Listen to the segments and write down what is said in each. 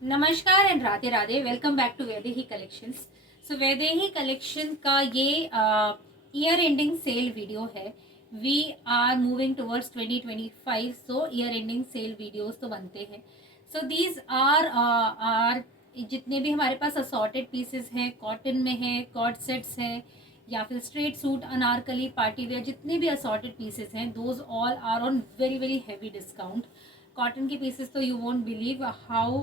नमस्कार and Radhe Radhe. Welcome back to Vaidehi collections. So Vaidehi collection का ये ईयर एंडिंग सेल वीडियो है। We are moving towards 2025, so year ending sale videos तो बनते हैं। सो दीज आर जितने भी हमारे पास असॉर्टेड पीसेस हैं, कॉटन में है, कॉर्ड सेट्स है या फिर straight suit, anarkali, party wear, जितने भी असॉर्टेड पीसेस हैं those all are on very very heavy discount. Cotton के पीसेस तो you won't believe how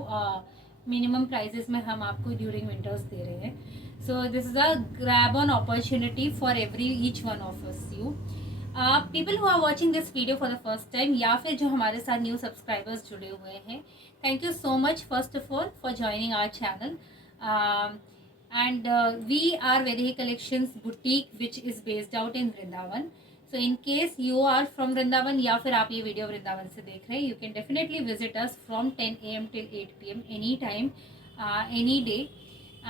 minimum prices में हम आपको ड्यूरिंग विंटर्स दे रहे हैं। So this is a grab on opportunity for every each one of us you people who are watching this video for the first time या फिर जो हमारे साथ न्यू सब्सक्राइबर्स जुड़े हुए हैं, thank you so much first of all for joining our channel. And we are Vaidehi Collections boutique which is based out in Vrindavan. So in case you are from Vrindavan या फिर आप ये video Vrindavan से देख रहे हैं, you can definitely visit us from 10 a.m. till 8 p.m. any time, any day.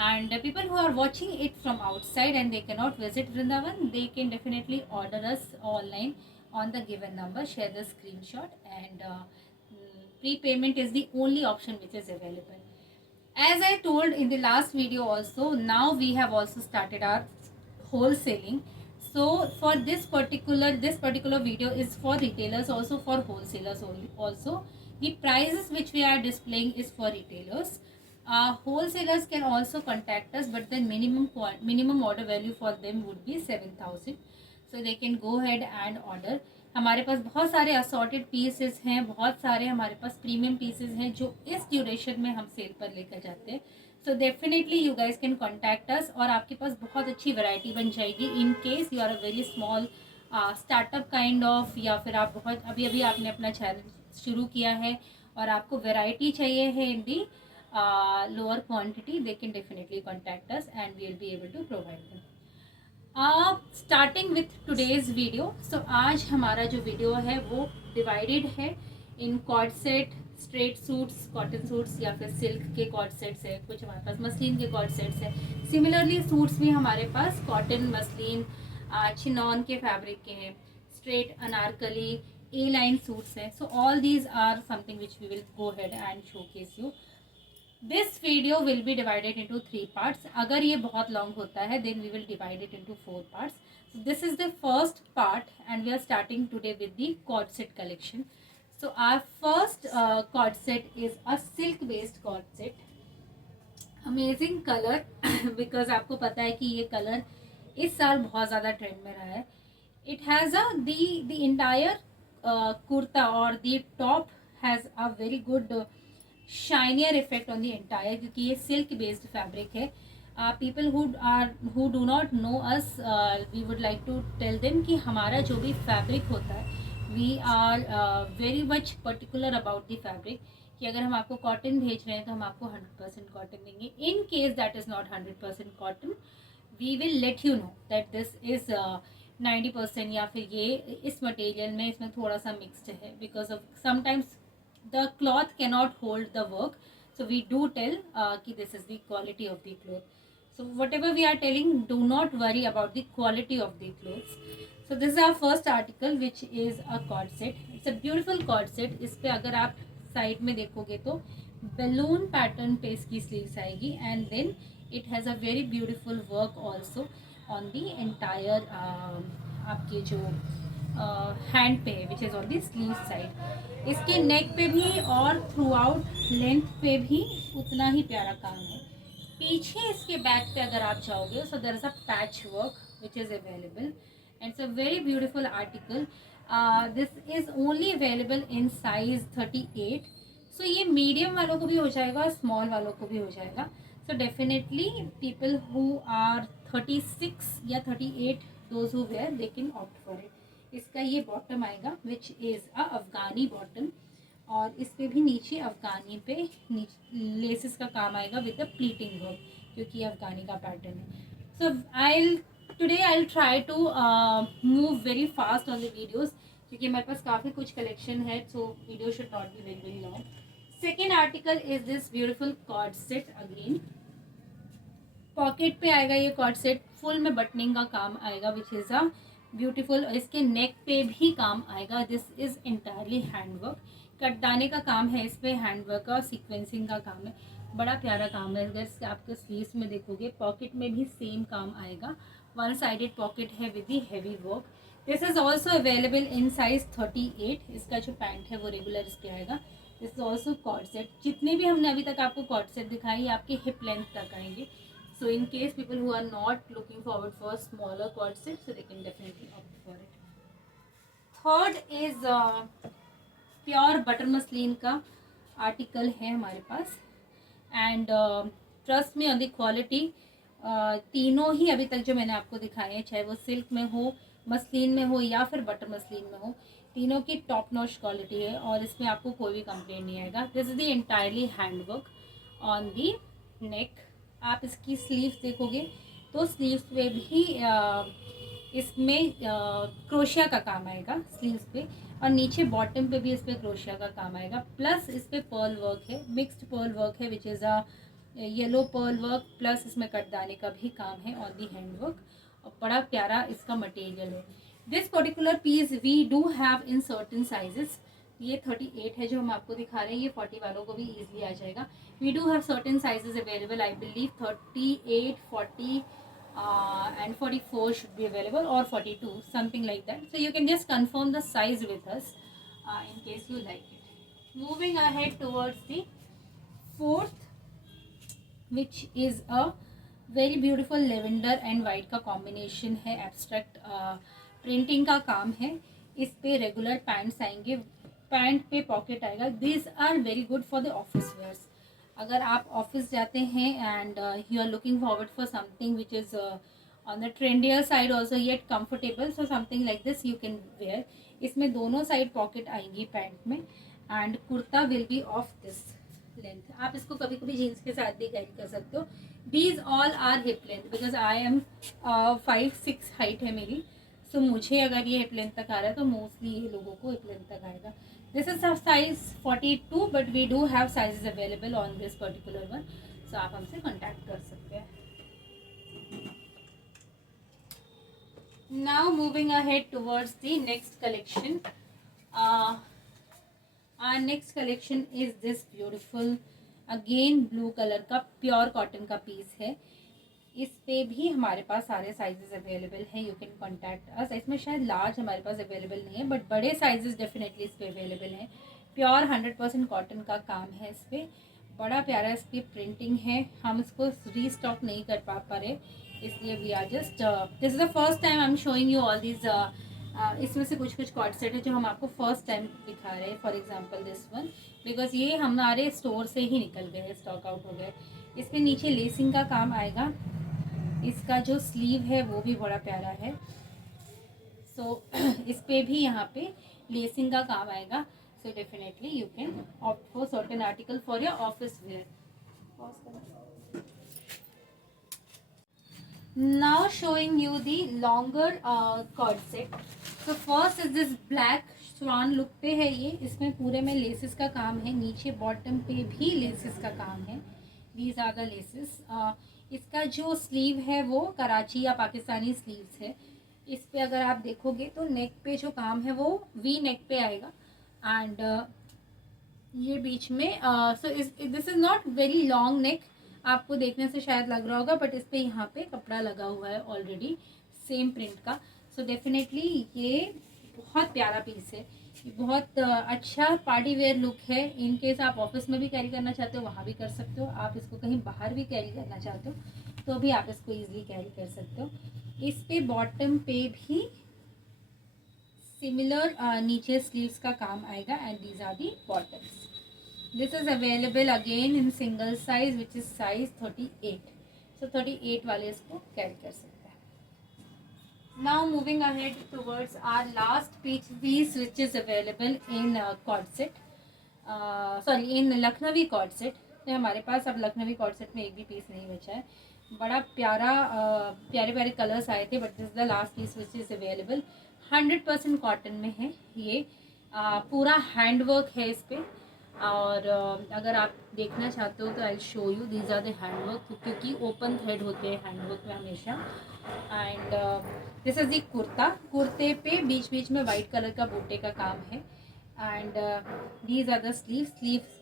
And the people who are watching it from outside and they cannot visit Vrindavan, they can definitely order us online on the given number, share the screenshot, and prepayment is the only option which is available. As I told in the last video also, now we have also started our wholesaling. So for this particular video is for retailers, also for wholesalers only. Also the prices which we are displaying is for retailers. Wholesalers can also contact us, but the minimum order value for them would be 7,000. So they can go ahead and order. हमारे पास बहुत सारे assorted pieces हैं, बहुत सारे हमारे पास premium pieces हैं जो इस ड्यूरेशन में हम सेल पर लेकर जाते हैं। So definitely you guys can contact us और आपके पास बहुत अच्छी वैरायटी बन जाएगी। In case you are a very small startup kind of, या फिर आप बहुत अभी अभी आपने अपना चैनल शुरू किया है और आपको वैरायटी चाहिए है in the lower quantity, they can definitely contact us and we will be able to provide them. Starting with today's video. So आज हमारा जो वीडियो है वो डिवाइडेड है in cord set, straight suits, cotton suits या फिर silk के cord sets है, कुछ हमारे पास मसलिन के कॉर्ड सेट्स है। सिमिलरली सूट्स भी हमारे पास कॉटन, मसलिन, चिनॉन के फैब्रिक के हैं, स्ट्रेट, अनारकली, ए लाइन सूट्स हैं। So all these are something which we will go head and showcase you. This video will be divided into 3 parts. अगर ये बहुत लॉन्ग होता है then we will divide it into 4 parts. This is the first part and we are starting today with the cord set collection. So our first cord set is a silk based cord set. Amazing colour because आपको पता है कि ये colour इस साल बहुत ज़्यादा trend में रहा है। It has a the entire kurta और the top has a very good shinier effect on the entire, क्योंकि ये सिल्क बेस्ड फैब्रिक है। People who do not know us, we would like to tell them कि हमारा जो भी fabric होता है we are very much particular about the fabric, कि अगर हम आपको कॉटन भेज रहे हैं तो हम आपको 100% कॉटन देंगे। In case that is not 100% cotton, we will let you know that this is 90% या फिर ये इस मटेरियल में इसमें थोड़ा सा मिक्सड है, because of sometimes the cloth cannot hold the work, so we do tell ki this is the quality of the cloth. So whatever we are telling, do not worry about the quality of the clothes. So this is our first article which is a cord set. It's a beautiful cord set. इस पे अगर आप side में देखोगे तो balloon pattern पे इसकी sleeves आएगी, and then it has a very beautiful work also on the entire आपके जो हैंड पे है, which is on the sleeve side. इसके नेक पे भी और थ्रू आउट लेंथ पे भी उतना ही प्यारा काम है। पीछे इसके बैक पे अगर आप जाओगे so there is a patch work which is available and it's a very beautiful article. This is only available in size 38। सो ये मीडियम वालों को भी हो जाएगा, स्मॉल वालों को भी हो जाएगा। So definitely people who are 36 या 38, those who wear, they can opt for it. इसका ये बॉटम आएगा which is a Afghani bottom, और इस पे भी नीचे अफगानी पे लेसेस का काम आएगा विद द प्लीटिंग वर्क, क्योंकि अफगानी का पैटर्न है। So I try to move very fast on the videos, क्योंकि हमारे पास काफ़ी कुछ कलेक्शन है, so video should not be very very long. Second article is this beautiful cord set. Again pocket पे आएगा ये कॉर्ड सेट, फुल में बटनिंग का काम आएगा विच इज़ अ ब्यूटीफुल। इसके नेक पे भी काम आएगा। दिस इज एंटायरली हैंडवर्क, कटदाने का काम है इस पे, हैंडवर्क और सीक्वेंसिंग का काम है, बड़ा प्यारा काम है। अगर आपके स्लीव्स में देखोगे पॉकेट में भी सेम काम आएगा, वन साइडेड पॉकेट है with the heavy work. This is also available in size 38। इसका जो पैंट है वो रेगुलर इस पे आएगा। This is also cord set. जितने भी हमने अभी तक आपको कॉर्ड सेट दिखाई ये आपके हिप लेंथ तक आएंगे। So in case people who are not looking forward for smaller cord set, so they can definitely opt for it. Third is pure butter muslin का आर्टिकल है हमारे पास, and trust me on the quality. तीनों ही अभी तक जो मैंने आपको दिखाए हैं, चाहे वो सिल्क में हो, मसलिन में हो या फिर बटर मसलिन में हो, तीनों की टॉप नॉच क्वालिटी है और इसमें आपको कोई भी कंप्लेंट नहीं आएगा। This is the entirely handwork on the neck. आप इसकी स्लीव्स देखोगे तो स्लीव्स पे भी इसमें क्रोशिया का काम आएगा स्लीव्स पे, और नीचे बॉटम पे भी इस पे क्रोशिया का काम आएगा। प्लस इस पे पर्ल वर्क है, मिक्स्ड पर्ल वर्क है which is a yellow pearl work, plus इसमें कटदाने का भी काम है ऑन दी हैंड वर्क, और बड़ा प्यारा इसका मटेरियल है। This particular piece we do have in certain sizes. ये 38 है जो हम आपको दिखा रहे हैं, ये 40 वालों को भी इजीली आ जाएगा। We do have certain sizes available, I believe 38, 40 and 44 should be available, or 42, something like that. So you can just confirm the size with us in case you like it. Moving ahead towards the fourth, which is a very beautiful lavender and white का combination है, abstract printing का काम है। इस पे regular pants आएंगे, pant पे pocket आएगा। This are very good for the office wears. अगर आप ऑफिस जाते हैं and you are looking forward for something which is on the trendier side also yet comfortable, so something like this you can wear. इसमें दोनों side pocket आएंगी pant में, and kurta will be of this length. आप इसको कभी कभी jeans के साथ भी कैरी कर सकते हो। These all are hip length, because I am 5'6" height है मेरी, सो मुझे अगर ये हिप लेंथ तक आ रहा है तो मोस्टली ये लोगों को हिप लेंथ तक आएगा। This is size 42, but we do have sizes available on this particular one, so आप हमसे कॉन्टैक्ट कर सकते हैं। Now moving ahead towards the next collection. our next collection is this beautiful again blue colour का pure cotton का piece है। इस पे भी हमारे पास सारे साइजेस अवेलेबल हैं, यू कैन कॉन्टैक्ट अस। इसमें शायद लार्ज हमारे पास अवेलेबल नहीं है, बट बड़े साइजेस डेफिनेटली इस पे अवेलेबल हैं। प्योर 100% कॉटन का काम है इस पर, बड़ा प्यारा इसकी प्रिंटिंग है। हम इसको रीस्टॉक नहीं कर पा रहे, इसलिए we are just this is the first time I am showing you all these. इसमें से कुछ कुछ कॉर्ड सेट है जो हम आपको फर्स्ट टाइम दिखा रहे हैं। For example this one, because ये हमारे स्टोर से ही निकल गए, स्टॉक आउट हो गए। इसमें नीचे लेसिंग का काम आएगा, इसका जो स्लीव है वो भी बड़ा प्यारा है। सो इस पे भी यहाँ पे लेसिंग का काम आएगा। सो definitely you can opt for certain article for your office where. Now showing you the longer cord set. So first is this black swan look पे है ये। इसमें पूरे में लेसेस का काम है, नीचे बॉटम पे भी लेसेस का काम है। These are the laces. इसका जो स्लीव है वो कराची या पाकिस्तानी स्लीव्स है। इस पे अगर आप देखोगे तो नेक पे जो काम है वो वी नेक पे आएगा, एंड ये बीच में so this is not very long neck, आपको देखने से शायद लग रहा होगा, बट इस पे यहाँ पे कपड़ा लगा हुआ है ऑलरेडी सेम प्रिंट का। सो डेफिनेटली ये बहुत प्यारा पीस है, बहुत अच्छा पार्टी वेयर लुक है। इन केस आप ऑफिस में भी कैरी करना चाहते हो वहाँ भी कर सकते हो, आप इसको कहीं बाहर भी कैरी करना चाहते हो तो भी आप इसको ईजिली कैरी कर सकते हो। इस पे बॉटम पे भी सिमिलर नीचे स्लीव्स का काम आएगा, and these are the bottoms. This is available again in single size which is size 38. So 38 वाले इसको कैरी कर सकते हैं। Now moving ahead towards our last piece which is available in cord set. Sorry, in Lucknowi cord set। तो हमारे पास अब Lucknowi cord set में एक भी पीस नहीं बचा है। बड़ा प्यारा प्यारे प्यारे कलर्स आए थे, but this is the last piece which is available. 100% cotton में है ये, पूरा हैंडवर्क है इस पर। और अगर आप देखना चाहते हो तो I show you, these are the handwork, क्योंकि ओपन थ्रेड होते हैं हैंडवर्क में हमेशा। And this is the kurta. कुर्ते पे बीच बीच में वाइट कलर का बूटे का काम है। And these are the sleeves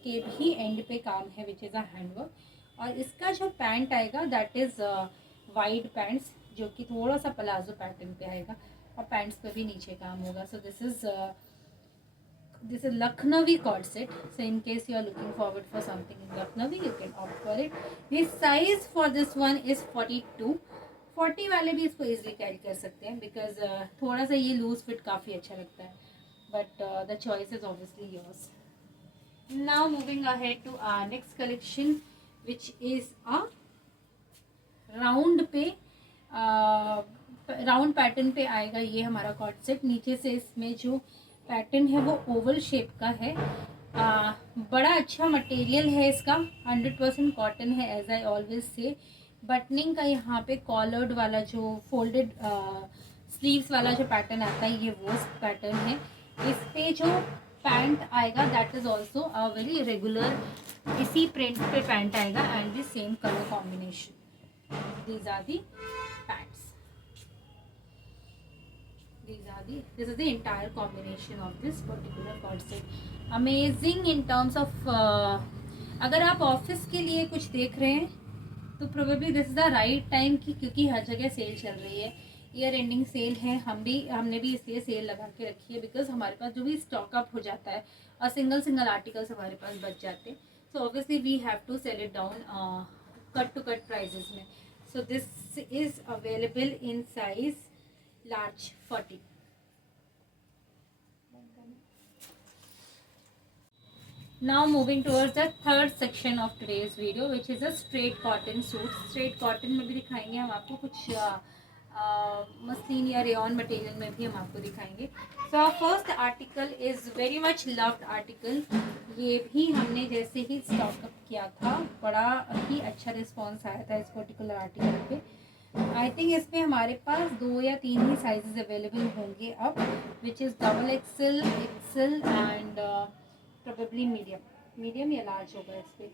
के भी एंड पे काम है विच इज़ अ हैंडवर्क। और इसका जो पैंट आएगा दैट इज़ वाइड पैंट्स, जो कि थोड़ा सा प्लाजो पैटर्न पे आएगा, और पैंट्स पे भी नीचे काम होगा। सो this is Lucknowi cord set. So in case you are looking forward for something in Lucknowi, you can opt for it. The size for this one is 42. 40 वाले भी इसको easily कैरी कर सकते हैं, बिकॉज थोड़ा सा ये लूज फिट काफ़ी अच्छा लगता है, but the choice is obviously yours. Now moving ahead to our next collection which is a round पे, राउंड पैटर्न पे आएगा ये हमारा कॉर्ड सेट। नीचे से इसमें जो पैटर्न है वो ओवल शेप का है। बड़ा अच्छा मटेरियल है इसका, 100% कॉटन है as I always say. Buttoning का यहाँ पे कॉलर्ड वाला जो फोल्डेड स्लीव्स वाला जो पैटर्न आता है ये वो पैटर्न है। इस पे जो पैंट आएगा that is also a very regular, इसी प्रिंट पे पैंट आएगा and the same colour combination. These are the pants. This is the entire combination of this particular cord set. Amazing in terms of अगर आप office के लिए कुछ देख रहे हैं तो probably this is the right time की, क्योंकि हर जगह सेल चल रही है, ईयर एंडिंग सेल है। हमने भी इसलिए सेल लगा के रखी है बिकॉज हमारे पास जो भी स्टॉक अप हो जाता है और सिंगल आर्टिकल्स हमारे पास बच जाते हैं, so obviously we have to sell it down cut to cut prices में। So this is available in size large 40. Now moving towards the third section of today's video, which is a straight cotton suit. Straight cotton में भी दिखाएंगे हम आपको, कुछ muslin या rayon material में भी हम आपको दिखाएंगे। So first article is very much loved article. ये भी हमने जैसे ही स्टॉक अप किया था बड़ा ही अच्छा रिस्पॉन्स आया था इस पर्टिकुलर आर्टिकल पे। आई थिंक इसमें हमारे पास 2 या 3 ही साइजेस अवेलेबल होंगे अब, which is double XL, XL and probably medium या लार्ज होगा इस पर।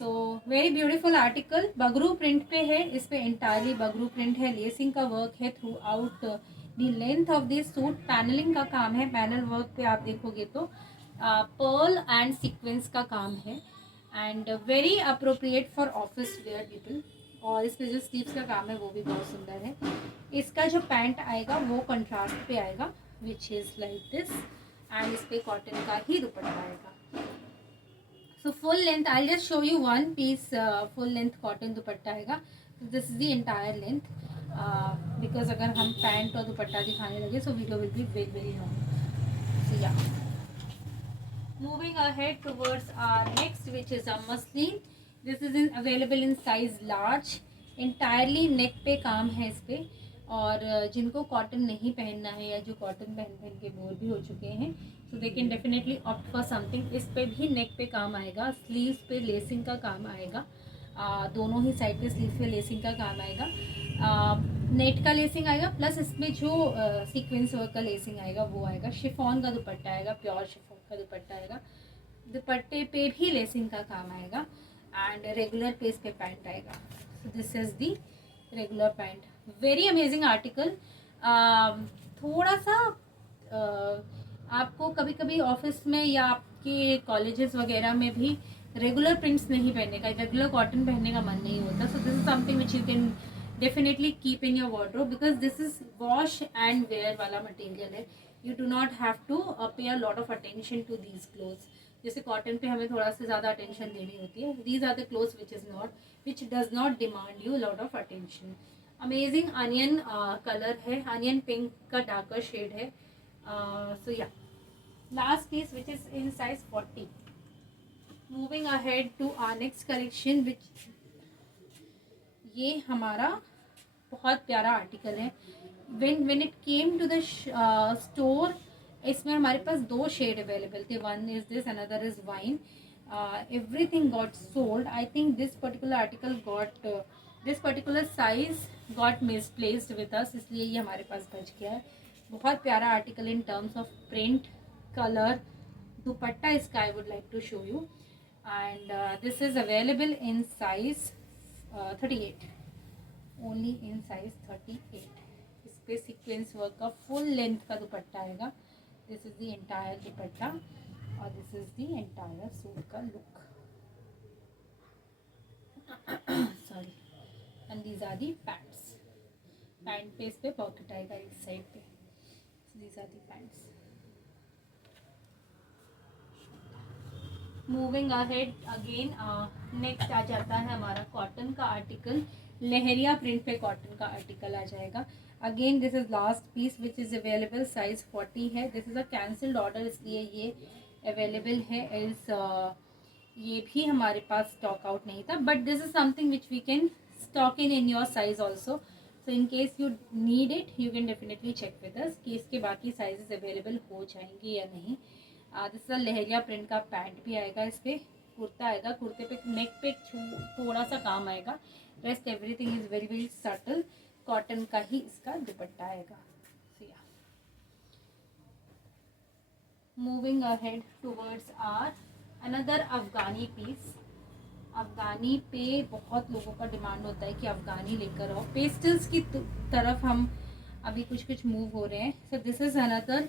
So very beautiful article, Bagru print पे है, इस पे इंटायरली बगरू प्रिंट है, लेसिंग का वर्क है throughout the length of this suit. Panelling का काम है, पैनल वर्क पे आप देखोगे तो पर्ल एंड सीक्वेंस का काम है and very appropriate for office where people. और इस पे जो स्लीव्स का काम है वो भी बहुत सुंदर है। इसका जो पैंट आएगा वो कंट्रास्ट पे आएगा which is like this, and इस पे कॉटन का ही दुपट्टा आएगा। So full length, I just show you one piece full length cotton dupatta आएगा। This is the entire length, because अगर हम पैंट और दुपट्टा दिखाने लगे so video will be very very long. So yeah moving ahead towards our next, which is a muslin. This is available in size large. entirely neck पे काम है इस पे, और जिनको कॉटन नहीं पहनना है या जो कॉटन पहन के बोर भी हो चुके हैं so they can definitely opt for something. इस पे भी नेक पे काम आएगा, स्लीव्स पे लेसिंग का काम आएगा, दोनों ही साइड पे स्लीव पे लेसिंग का काम आएगा, नेट का लेसिंग आएगा, प्लस इसमें जो सीक्वेंस वर्क का लेसिंग आएगा वो आएगा। शिफॉन का दुपट्टा आएगा, प्योर शिफॉन का दुपट्टा आएगा, दुपट्टे पे भी लेसिंग का काम आएगा एंड रेगुलर पे इस पे पैंट आएगा। So this is the regular pant, very amazing article. थोड़ा सा आपको कभी कभी ऑफिस में या आपके कॉलेजेस वगैरह में भी रेगुलर प्रिंट्स नहीं पहनने का, रेगुलर कॉटन पहनने का मन नहीं होता, so this is something which you can definitely keep in your wardrobe because this is wash and wear वाला मटेरियल है। You do not have to pay a lot of attention to these clothes. जैसे cotton पे हमें थोड़ा सा ज़्यादा attention देनी होती है, these are the clothes which does not demand you lot of attention. Amazing onion colour है, अनियन पिंक का डार्कर शेड है। So yeah last piece which is in size 40। Moving ahead to our next collection, which ये हमारा बहुत प्यारा article है। when it came to the store, इसमें हमारे पास 2 शेड अवेलेबल थे, one is this, another is wine. everything got sold. I think this particular article got this particular size got misplaced with us, इसलिए ये हमारे पास बच गया है। बहुत प्यारा article in terms of print, colour, dupatta इसका I would like to show you and this is available in size 38, only in size 38। इस पे सीक्वेंस वर्क का फुल लेंथ का दुपट्टा आएगा। This is the entire dupatta और this is the entire suit का look. Sorry, and these are the pants. Pant पे इस पे पॉकेट आएगा इस साइड पे। These are the pants. Moving ahead again, next आ जाता है हमारा कॉटन का आर्टिकल। लहरिया प्रिंट पे कॉटन का आर्टिकल आ जाएगा। Again this is last piece which is available, size 40 है। This is a cancelled order, इसलिए ये अवेलेबल है एज ये भी हमारे पास स्टॉक आउट नहीं था, but this is something which we can stock in your size also. So in case you need it you can definitely check with us कि इसके बाकी साइजेस अवेलेबल हो जाएंगे या नहीं। दिस इज लहरिया प्रिंट का पैंट भी आएगा, इस पर कुर्ता आएगा। कुर्ते पे नेक पे थोड़ा सा काम आएगा, rest everything is very very subtle. Cotton का ही इसका दुपट्टा आएगा। Moving ahead towards our another Afghani piece. Afghani पे बहुत लोगों का डिमांड होता है कि अफगानी लेकर आओ। पेस्टल्स की तरफ हम अभी कुछ कुछ मूव हो रहे हैं। So this is another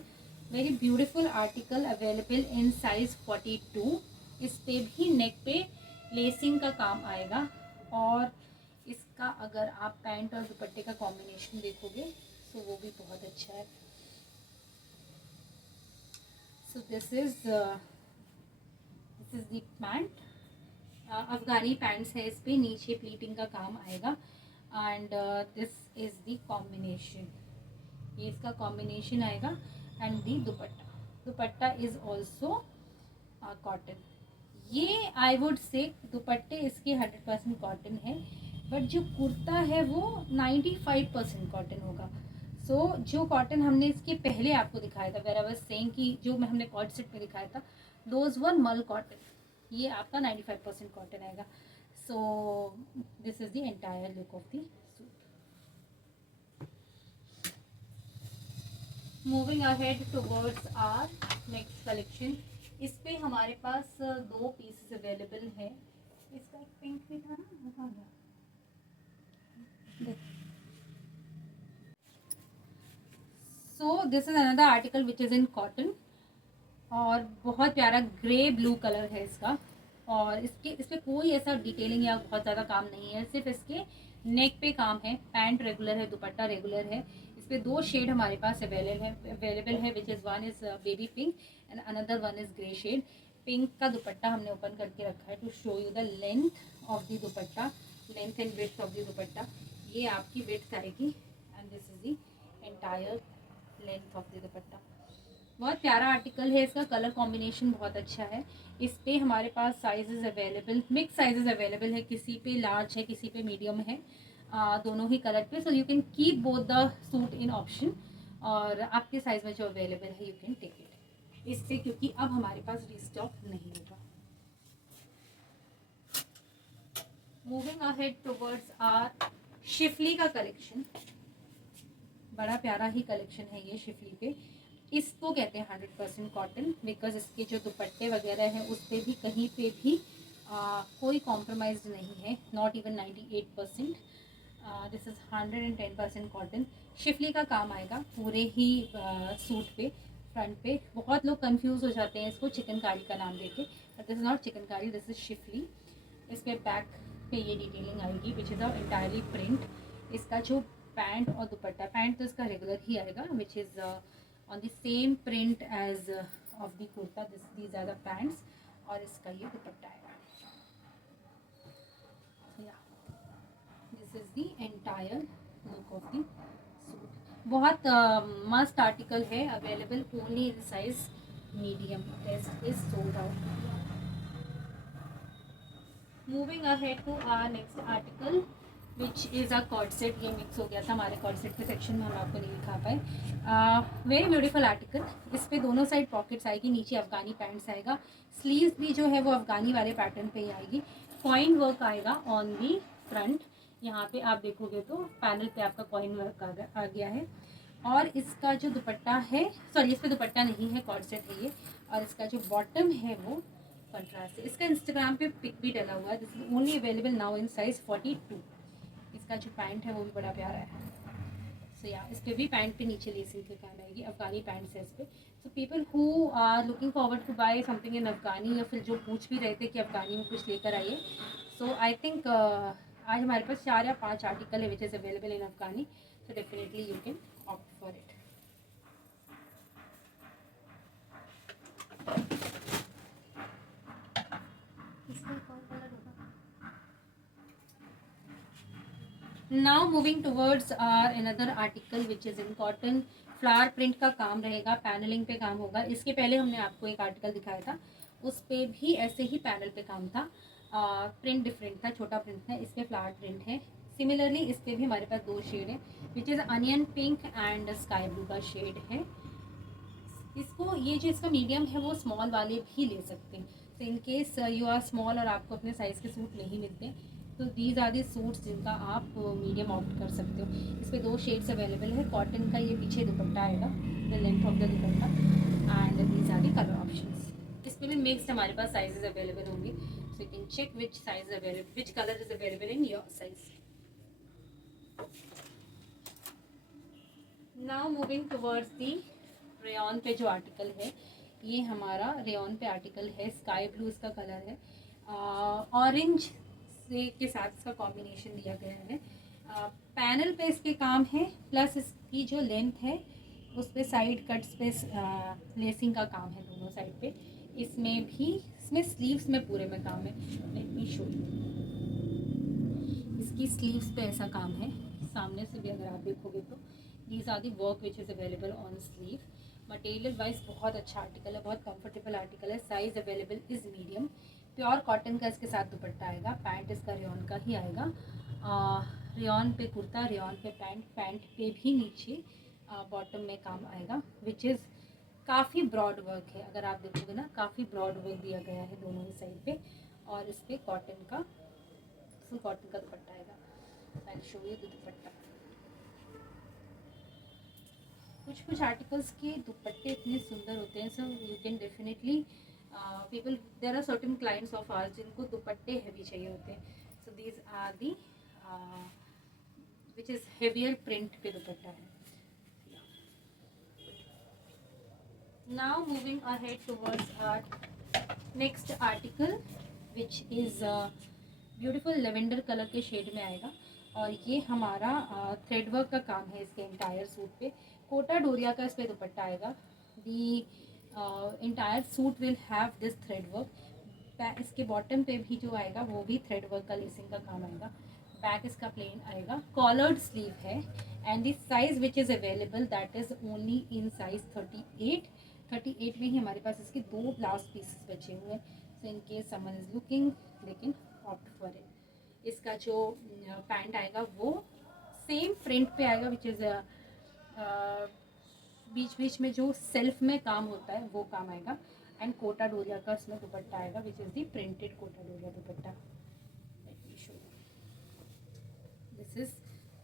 very beautiful article available in size 42। इस पे भी नेक पे लेसिंग का काम आएगा और इसका अगर आप पैंट और दुपट्टे का कॉम्बिनेशन देखोगे तो वो भी बहुत अच्छा है। सो this is the pant. Afghani pants है, इस पे नीचे प्लीटिंग का काम आएगा and this is the combination. ये इसका कॉम्बिनेशन आएगा and the dupatta is also cotton. ये आई वुड से दुपट्टे इसके 100% कॉटन है, बट जो कुर्ता है वो 95% कॉटन होगा। सो जो कॉटन हमने इसके पहले आपको दिखाया था, वेर आई वाज सेइंग कि जो हमने कॉट सेट में दिखाया था, दोज वर मल कॉटन। ये आपका 95% कॉटन आएगा। So this is the entire look of the suit. Moving ahead towards our next collection. इस पे हमारे पास दो पीसेस अवेलेबल है। इसका एक पिंक भी था ना, वो कहाँ गया? सो this is another article which is in cotton और बहुत प्यारा ग्रे ब्लू कलर है इसका। और इस पर कोई ऐसा डिटेलिंग या बहुत ज़्यादा काम नहीं है, सिर्फ इसके नेक पे काम है। पैंट रेगुलर है, दुपट्टा रेगुलर है। इस पे दो शेड हमारे पास अवेलेबल है which is one is baby pink and another one is grey shade. Pink का दुपट्टा हमने ओपन करके रखा है to show you the length of the dupatta, length and width of the dupatta. ये आपकी विड्थ आएगी and this is the entire length of the dupatta. बहुत प्यारा आर्टिकल है, इसका कलर कॉम्बिनेशन बहुत अच्छा है। इस पे हमारे पास sizes available, mix sizes available है, किसी पे लार्ज है किसी पे मीडियम है, दोनों ही कलर पे। सो you can keep both the suit in option और आपके साइज में जो अवेलेबल है यू कैन टेक इट इस पे, क्योंकि अब हमारे पास रीस्टॉक नहीं होगा। Moving ahead towards our schiffli का कलेक्शन। बड़ा प्यारा ही कलेक्शन है ये शिफली पे। इसको कहते हैं 100% कॉटन, बिकॉज इसके जो दुपट्टे वगैरह हैं उस पर भी कहीं पे भी कोई कॉम्प्रोमाइज नहीं है, not even 98%। This is 110% cotton. Schiffli का काम आएगा पूरे ही सूट पे, फ्रंट पे। बहुत लोग कंफ्यूज हो जाते हैं इसको चिकनकारी का नाम देके, but this is not chikankari, this is Schiffli. इस पर बैक पे ये डिटेलिंग आएगी विच इज़ अ एंटायरली प्रिंट। इसका जो पैंट और दुपट्टा, पैंट तो इसका रेगुलर ही आएगा which is on the same print as of the kurta. These are the pants और इसका ये दुपट्टा आएगा। Yeah, this is the entire look of the suit. बहुत मस्त आर्टिकल है, available only in size medium, rest is sold out. Moving ahead to our next article which is a cord set. ये मिक्स हो गया था हमारे कॉर्ड सेट के सेक्शन में, हम आपको नहीं दिखा पाए। Very beautiful article. इस पे दोनों साइड पॉकेट्स आएगी, नीचे अफगानी पैंट्स आएगा, स्लीव्स भी जो है वो अफगानी वाले पैटर्न पे ही आएगी। कॉइन वर्क आएगा ऑन दी फ्रंट, यहाँ पे आप देखोगे तो पैनल पे आपका कॉइन वर्क आ गया है। और इसका जो दुपट्टा है, सॉरी इस पे दुपट्टा नहीं है, कॉर्ड सेट है ये। और इसका जो बॉटम है वो कंट्रास्ट है। इसका इंस्टाग्राम पे पिक भी डला हुआ है। This is only available now in size 42। इसका जो पैंट है वो भी बड़ा प्यारा है। सो या इस पर भी पैंट पे नीचे लेसिंग के काम आएगी, अफगानी पैंट्स है इस पर। So people who are looking forward to buy something in Afghani, या फिर जो पूछ भी रहे थे कि अफगानी में कुछ लेकर आइए, सो आई थिंक आज हमारे पास 4 या 5 आर्टिकल है which is available in Afghani, so definitely you can opt for it. Now moving towards our another article which is in cotton, flower print का काम रहेगा, पैनलिंग पे काम होगा। इसके पहले हमने आपको एक आर्टिकल दिखाया था, उस पर भी ऐसे ही पैनल पे काम था, प्रिंट डिफरेंट था, छोटा प्रिंट था, इस पर फ्लावर प्रिंट है। सिमिलरली इस पर भी हमारे पास 2 शेड है which is onion pink and sky blue का शेड है। इसको ये जो इसका मीडियम है वो स्मॉल वाले भी ले सकते हैं, तो in case you are small और आपको अपने साइज़ के सूट नहीं मिलते, तो दीज आर दी सूट्स जिनका आप मीडियम ऑप्ट कर सकते हो। इस पर 2 शेड्स अवेलेबल है। कॉटन का ये पीछे दुपट्टा आएगा, the length of the dupatta, and these are the colour options. इस पर भी मिक्स्ड हमारे पास साइजेस अवेलेबल होंगे, so you can check which size available, which colour is available in your size. Now moving towards the rayon पे जो article है, ये हमारा रेयॉन पे आर्टिकल है, स्काई ब्लू इसका कलर है, ऑरेंज से के साथ इसका कॉम्बिनेशन दिया गया है। पैनल पे इसके काम है, प्लस इसकी जो लेंथ है उस पे साइड कट्स पे लेसिंग का काम है दोनों साइड पे। इसमें भी, इसमें स्लीव्स में पूरे में काम है, लेट मी शो यू। इसकी स्लीव्स पे ऐसा काम है, सामने से भी अगर आप देखोगे तो these are the work which is available on sleeve. Material wise बहुत अच्छा आर्टिकल है, बहुत कंफर्टेबल आर्टिकल है। Size available is medium, pure cotton का इसके साथ दुपट्टा आएगा, पैंट इसका रेयॉन का ही आएगा। रेयॉन पे कुर्ता, रेयॉन पे पैंट, पैंट पे भी नीचे बॉटम में काम आएगा, विच इज़ काफ़ी ब्रॉड वर्क है। अगर आप देखोगे ना, काफ़ी ब्रॉड वर्क दिया गया है दोनों ही साइड पे, और इस पर कॉटन का, फुल कॉटन का दुपट्टा आएगा। I show you the dupatta. कुछ आर्टिकल्स के दुपट्टे इतने सुंदर होते हैं, so you can definitely people, there are certain clients of ours जिनको दुपट्टे हैवी चाहिए होते हैं, so these are the which is heavier print पे दुपट्टा है। Now moving ahead towards our next article which is beautiful lavender colour के shade में आएगा, और ये हमारा थ्रेड वर्क का काम है इसके इंटायर सूट पे। कोटा डोरिया का इस पर दुपट्टा आएगा। The entire suit will have this thread work. इसके बॉटम पे भी जो आएगा वो भी थ्रेड वर्क का लेसिंग का काम आएगा। बैक इसका प्लेन आएगा, कॉलर्ड स्लीव है, and the size which is available that is only in size 38 में ही हमारे पास इसके 2 लास्ट पीसेस बचे हुए हैं, so in case someone is looking they can opt for it. इसका जो पैंट आएगा वो सेम प्रिंट पे आएगा, विच इज़ बीच बीच में जो सेल्फ में काम होता है वो काम आएगा, एंड कोटा डोरिया का इसमें दुपट्टा आएगा, which is the printed Kota Doria dupatta. This is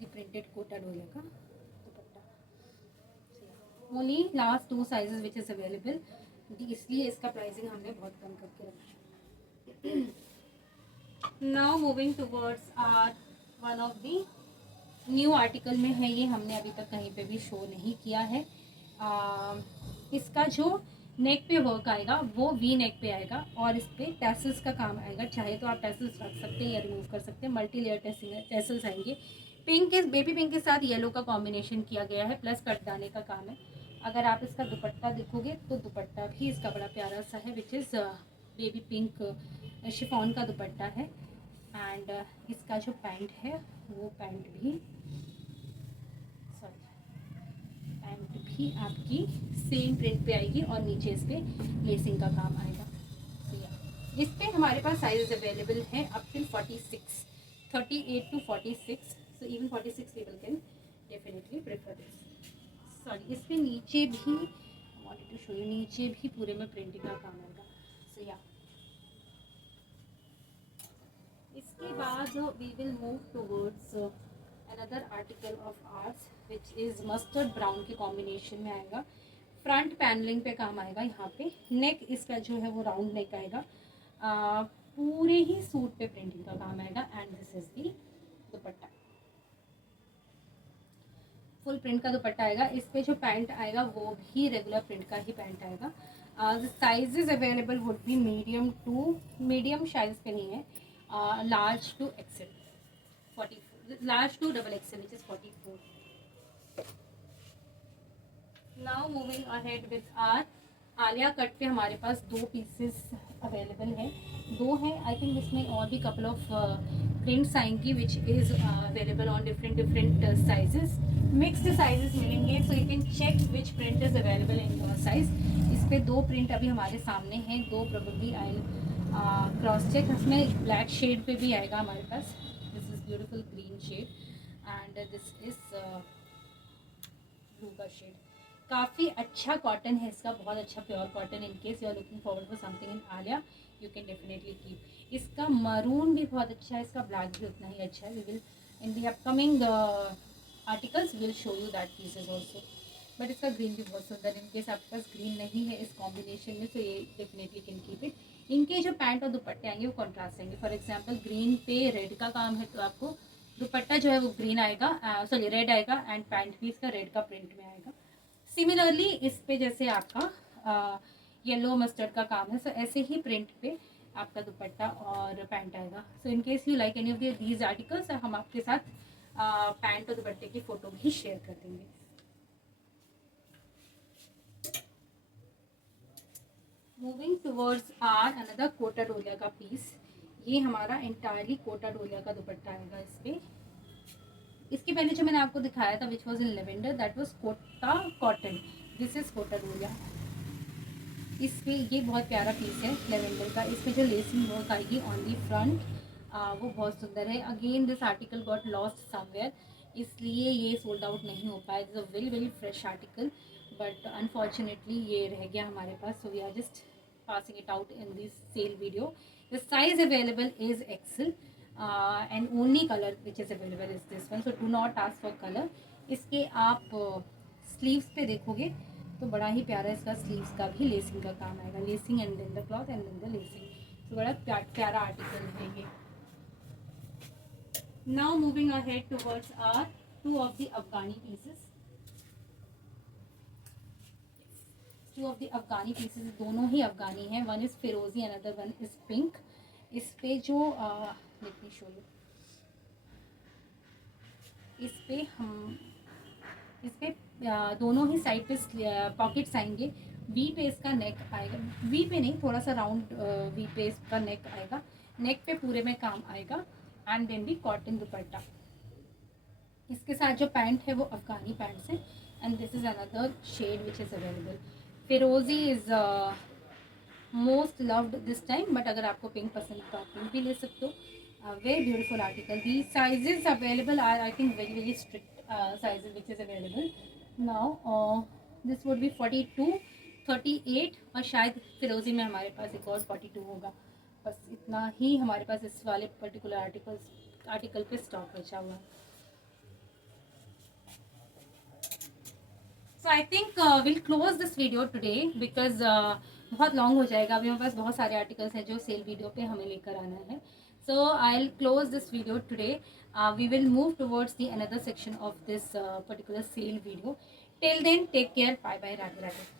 the printed Kota Doria का dupatta. Only last 2 sizes which is available, इसलिए इसका प्राइसिंग हमने बहुत कम करके रखा है। Now moving towards our one of the new article में है, ये हमने अभी तक कहीं पे भी शो नहीं किया है। इसका जो नेक पे वर्क आएगा वो वी नेक पे आएगा, और इस पर टैसल्स का काम आएगा। चाहे तो आप टैसल्स रख सकते हैं या रिमूव कर सकते हैं, मल्टी लेयर टैसल्स आएंगे। पिंक के, बेबी पिंक के साथ येलो का कॉम्बिनेशन किया गया है, प्लस कटदाने का काम है। अगर आप इसका दुपट्टा देखोगे तो दुपट्टा भी इसका बड़ा प्यारा सा है, which is baby pink chiffon का दुपट्टा है, एंड इसका जो पैंट है वो पैंट भी आपकी सेम प्रिंट पे आएगी, और नीचे इस पर लेसिंग का काम आएगा। इस पे हमारे पास साइज अवेलेबल है up till 46, 38 to 46, so even 46 people can definitely prefer this. Sorry, इस पे नीचे भी वांटेड टू शो यू, नीचे भी पूरे में प्रिंटिंग का काम आएगा। सो या इसके बाद we will move towards another article of arts which is mustard brown के कॉम्बिनेशन में आएगा। फ्रंट पैनलिंग पे काम आएगा यहाँ पे। नेक इसका जो है वो राउंड नेक आएगा। पूरे ही सूट पे प्रिंटिंग का काम आएगा, and this is the dupatta. Full print का दुपट्टा आएगा। इस पे जो पैंट आएगा वो भी रेगुलर प्रिंट का ही पैंट आएगा। The sizes available would be medium size पे नहीं है, large to XL 44, large to double XL which is 44। Now moving ahead with our Alia cut पे हमारे पास 2 पीसेस अवेलेबल है, 2 हैं। आई थिंक इसमें और भी कपल ऑफ प्रिंट्स आएंगी which is available on different sizes, mixed sizes मिलेंगे। So you can check which print is available in your size. इस पे 2 प्रिंट अभी हमारे सामने हैं, 2 प्रोबेबली आई क्रॉस चेक। इसमें ब्लैक शेड पे भी आएगा हमारे पास। This is beautiful green shade and this is blue का शेड। काफ़ी अच्छा कॉटन है इसका, बहुत अच्छा pure cotton. In case you are looking forward for something in Alia you can definitely keep. इसका मरून भी बहुत अच्छा है, इसका ब्लैक भी उतना ही अच्छा है। We will in the upcoming articles will show you that pieces also. But इसका ग्रीन भी बहुत सुंदर है। इन केस आपके पास ग्रीन नहीं है इस कॉम्बिनेशन में तो ये डेफिनेटली कैन कीप इट। इनके जो पैंट और दुपट्टे आएंगे वो कॉन्ट्रास्ट आएंगे। फॉर एग्जाम्पल ग्रीन पे रेड का काम है तो आपको दुपट्टा जो है वो ग्रीन आएगा, सॉरी रेड आएगा, एंड पैंट भी इसका रेड का प्रिंट में आएगा। सिमिलरली इस पे जैसे आपका येलो मस्टर्ड का काम है, सो ऐसे ही प्रिंट पे आपका दुपट्टा और पैंट आएगा। So in case you like any of these articles, हम आपके साथ पैंट और दुपट्टे की फ़ोटो भी शेयर कर देंगे। Moving towards our another Kota Doria का पीस। ये हमारा इंटायरली कोटा डोलिया का दुपट्टा आएगा इस पे। इसके पहले जो मैंने आपको दिखाया था which was in lavender, that was Kota cotton. This is Kota Doria. इस पे ये बहुत प्यारा पीस है लेवेंडर का। इस पे जो लेसिंग वर्क आएगी ऑन दी फ्रंट वो बहुत सुंदर है। Again this article got lost somewhere, इसलिए ये सोल्ड आउट नहीं हो पाया। It's a very very fresh article but unfortunately ये रह गया हमारे पास। So we are just passing it out in this sale video. The size available is XL and only color which is available is this one, so do not ask for color। इसके आप sleeves पे देखोगे तो बड़ा ही प्यारा इसका sleeves का भी लेसिंग का काम आएगा। Lacing and then the cloth and then the lacing. तो बड़ा प्यारा आर्टिकल है ये। Now moving ahead towards our 2 of the Afghani pieces. 2 of the Afghani pieces, दोनों ही अफगानी हैं। वन इज़ फिरोजी, अनदर वन इज़ पिंक। इस पे जो लेट मी शो यू, इस पे दोनों ही साइड पे पॉकेट्स आएंगे। वी पे इसका नेक आएगा, वी पे नहीं, थोड़ा सा राउंड वी पे इसका नेक आएगा। नेक पे पूरे में काम आएगा एंड देन भी कॉटन दुपट्टा। इसके साथ जो पैंट है वो अफगानी पैंट्स है and this is another shade which is available. फिरोजी is most loved this time, but अगर आपको पिंक पसंद तो आप पिंक भी ले सकते हो। Very beautiful article. The sizes available are I think very very strict sizes which is available now. This would be 42, 38 और शायद फिरोजी में हमारे पास एक और 42 होगा। बस इतना ही हमारे पास इस वाले पर्टिकुलर आर्टिकल पे स्टॉक बचा हुआ है। So I think will close this video today because बहुत लॉन्ग हो जाएगा। अभी हमारे पास बहुत सारे आर्टिकल्स हैं जो सेल वीडियो पे हमें लेकर आना है। So I will close this video today. We will move towards the another section of this particular sale video. Till then take care, bye bye, Radhe Radhe.